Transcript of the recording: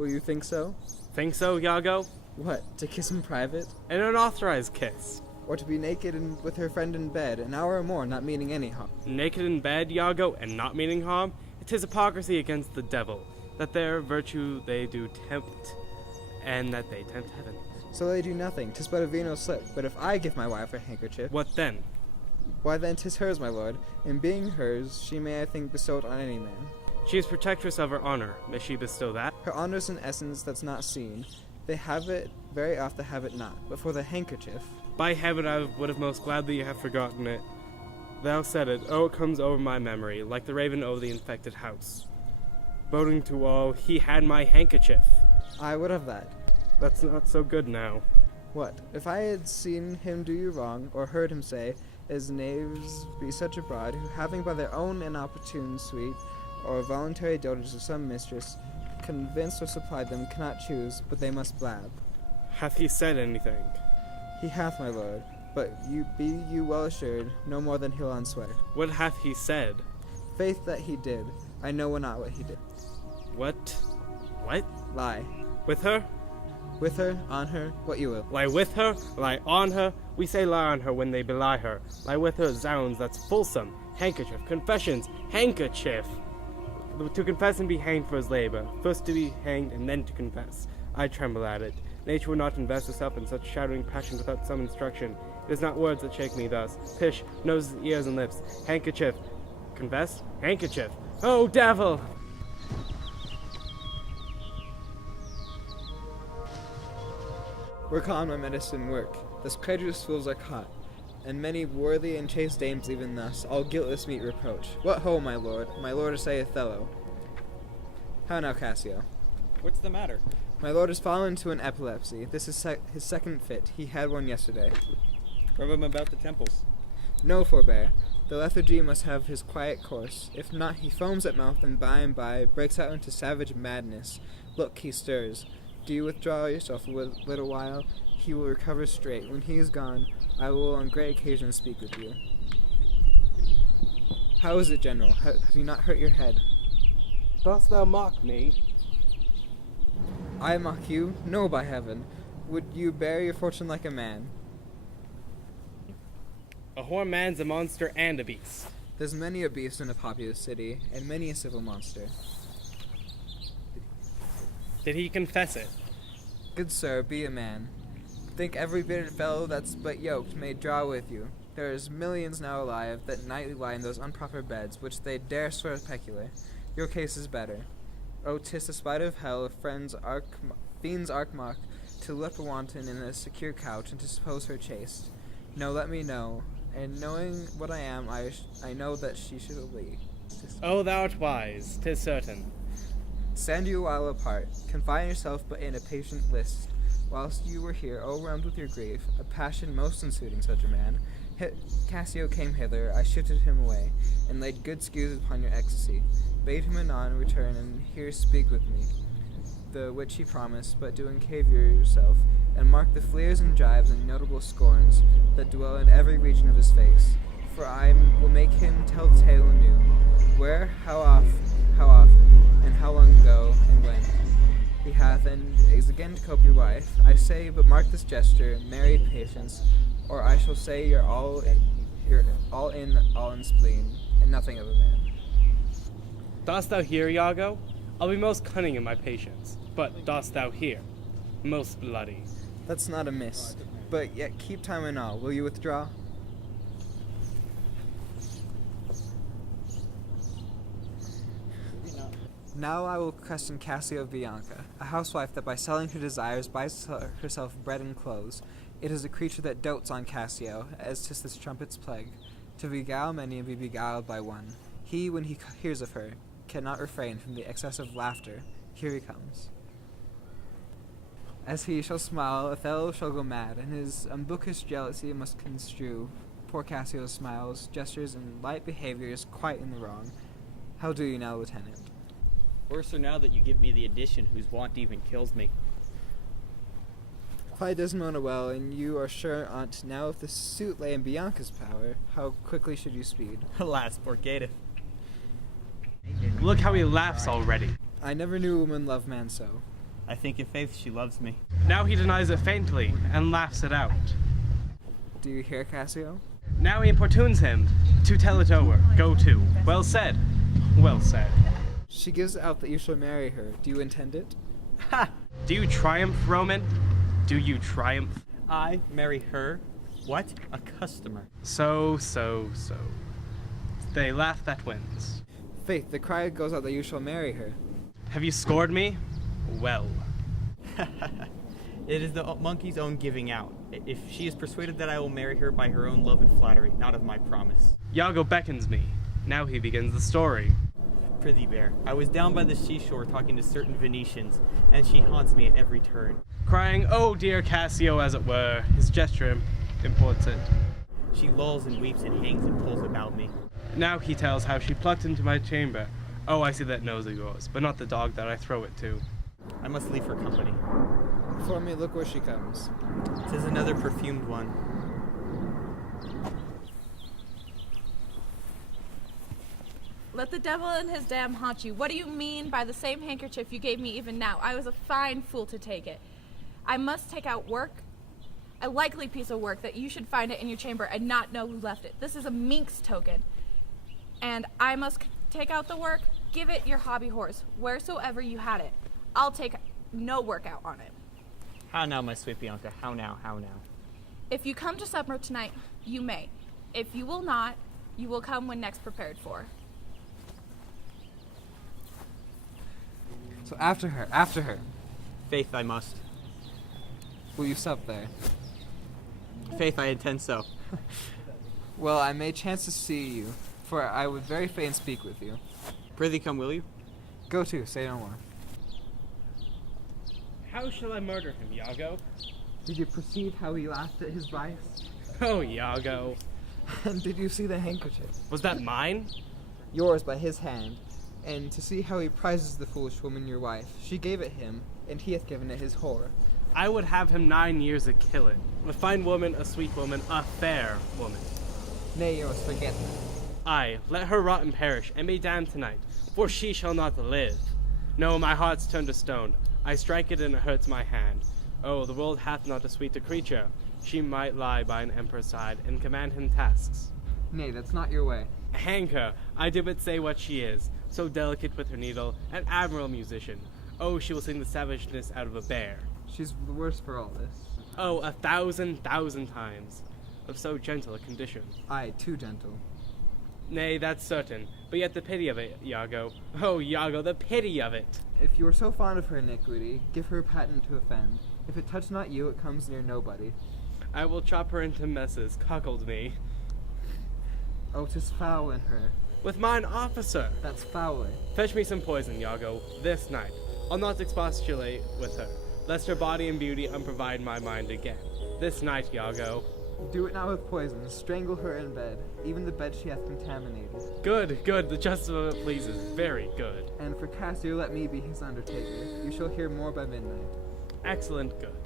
Will you think so? Think so, Iago? What, to kiss in private? An unauthorized kiss. Or to be naked and with her friend in bed, an hour or more, not meaning any harm? Naked in bed, Iago, and not meaning harm? It is hypocrisy against the devil, that their virtue they do tempt, and that they tempt heaven. So they do nothing, 'tis but a venial slip. But if I give my wife a handkerchief, What then? why then 'tis hers, my lord, and being hers, she may, I think, bestow it on any man. She is protectress of her honor. May she bestow that? Her honor's an essence that's not seen. They have it, very oft they have it not. But for the handkerchief, By heaven, I would have most gladly have forgotten it. Thou said it, oh, it comes over my memory, like the raven over the infected house. Boding to all, he had my handkerchief. I would have that. That's not so good now. What, if I had seen him do you wrong, or heard him say, as knaves be such abroad, who having by their own inopportune suite, or voluntary dotage of some mistress, convinced or supplied them, cannot choose, but they must blab. Hath he said anything? He hath, my lord, but be you well assured, no more than he'll unswear. What hath he said? Faith that he did, I know not what he did. What? What? Lie. With her? With her, on her, what you will. Lie with her? Lie on her? We say lie on her when they belie her. Lie with her, zounds, that's fulsome. Handkerchief, confessions, handkerchief. To confess and be hanged for his labor. First to be hanged and then to confess. I tremble at it. Nature would not invest herself in such shattering passion without some instruction. It is not words that shake me thus. Pish, noses, ears, and lips. Handkerchief. Confess? Handkerchief. Oh, devil! Work on, my medicine, work. Thus credulous fools are caught, and many worthy and chaste dames even thus, all guiltless meet reproach. What ho, my lord or say Othello. How now, Cassio? What's the matter? My lord has fallen into an epilepsy. This is his second fit. He had one yesterday. Rub him about the temples. No, forbear. The lethargy must have his quiet course. If not, he foams at mouth and by breaks out into savage madness. Look, he stirs. Do you withdraw yourself a little while? He will recover straight. When he is gone, I will on great occasion speak with you. How is it, General? Have you not hurt your head? Dost thou mock me? I mock you? No, by heaven. Would you bear your fortune like a man? A whore man's a monster and a beast. There's many a beast in a populous city, and many a civil monster. Did he confess it? Good sir, be a man. Think every bitter fellow that's but yoked may draw with you. There's millions now alive that nightly lie in those unproper beds, which they dare swear peculiar. Your case is better. Oh, 'tis the spite of hell if fiends arc mock to lip a wanton in a secure couch and to suppose her chaste. No, let me know, and knowing what I am, I know that she shall be. Oh, thou art wise, 'tis certain. Stand you a while apart, confine yourself but in a patient list. Whilst you were here, overwhelmed with your grief, a passion most unsuiting such a man, Cassio came hither, I shifted him away, and laid good skews upon your ecstasy, bade him anon return and here speak with me, the which he promised, but do encave yourself, and mark the fleers and jibes and notable scorns that dwell in every region of his face, for I will make him tell the tale anew, where, how oft, and how long ago, and when. He hath and is again to cope your wife. I say, but mark this gesture, married patience, or I shall say you're all in spleen, and nothing of a man. Dost thou hear, Iago? I'll be most cunning in my patience, but dost thou hear? Most bloody. That's not amiss, but yet keep time and all. Will you withdraw? Now I will question Cassio of Bianca, a housewife that by selling her desires buys herself bread and clothes. It is a creature that dotes on Cassio, as 'tis this trumpet's plague, to beguile many and be beguiled by one. He, when he hears of her, cannot refrain from the excess of laughter. Here he comes. As he shall smile, Othello shall go mad, and his bookish jealousy must construe poor Cassio's smiles, gestures, and light behaviors quite in the wrong. How do you now, Lieutenant? Worse now that you give me the addition whose want even kills me. If I Desdemona well, and you are sure on't, now if the suit lay in Bianca's power, how quickly should you speed? Alas, poor Caitiff. Look how he laughs already. I never knew a woman love man so. I think in faith she loves me. Now he denies it faintly and laughs it out. Do you hear, Cassio? Now he importunes him to tell it over. Go to. Well said. Well said. She gives out that you shall marry her. Do you intend it? Ha! Do you triumph, Roman? Do you triumph? I marry her? What? A customer. So. They laugh that wins. Faith, the cry goes out that you shall marry her. Have you scored me? Well. It is the monkey's own giving out. If she is persuaded that I will marry her by her own love and flattery, not of my promise. Iago beckons me. Now he begins the story. Prithee, bear, I was down by the seashore talking to certain Venetians, and she haunts me at every turn. Crying, "Oh dear Cassio," as it were. His gesture imports it. She lulls and weeps and hangs and pulls about me. Now he tells how she plucked into my chamber. Oh, I see that nose of yours, but not the dog that I throw it to. I must leave her company. For me, look where she comes. 'Tis another perfumed one. Let the devil and his dam haunt you. What do you mean by the same handkerchief you gave me even now? I was a fine fool to take it. I must take out work, a likely piece of work, that you should find it in your chamber and not know who left it. This is a minx token. And I must take out the work, give it your hobby horse, wheresoever you had it. I'll take no work out on it. How now, my sweet Bianca? How now? If you come to supper tonight, you may. If you will not, you will come when next prepared for. So after her. Faith, I must. Will you sup there? Faith, I intend so. Well, I may chance to see you, for I would very fain speak with you. Prithee, come, will you? Go to, say no more. How shall I murder him, Iago? Did you perceive how he laughed at his vice? Oh, Iago. And did you see the handkerchief? Was that mine? Yours by his hand. And to see how he prizes the foolish woman your wife. She gave it him, and he hath given it his whore. I would have him 9 years to kill it. A fine woman, a sweet woman, a fair woman. Nay, you must forget that. Aye, let her rot and perish, and be damned tonight, for she shall not live. No, my heart's turned to stone. I strike it and it hurts my hand. Oh, the world hath not a sweeter creature. She might lie by an emperor's side and command him tasks. Nay, that's not your way. Hang her, I do but say what she is, so delicate with her needle, an admirable musician. Oh, she will sing the savageness out of a bear. She's the worse for all this. Oh, 1,000,000 times, of so gentle a condition. Aye, too gentle. Nay, that's certain, but yet the pity of it, Iago. Oh, Iago, the pity of it! If you are so fond of her iniquity, give her patent to offend. If it touch not you, it comes near nobody. I will chop her into messes, cuckold me. Oh, 'tis foul in her. With mine officer! That's fouler. Fetch me some poison, Iago, this night. I'll not expostulate with her, lest her body and beauty unprovide my mind again. This night, Iago. Do it not with poison. Strangle her in bed. Even the bed she hath contaminated. Good, the justice of it pleases. Very good. And for Cassio, let me be his undertaker. You shall hear more by midnight. Excellent, good.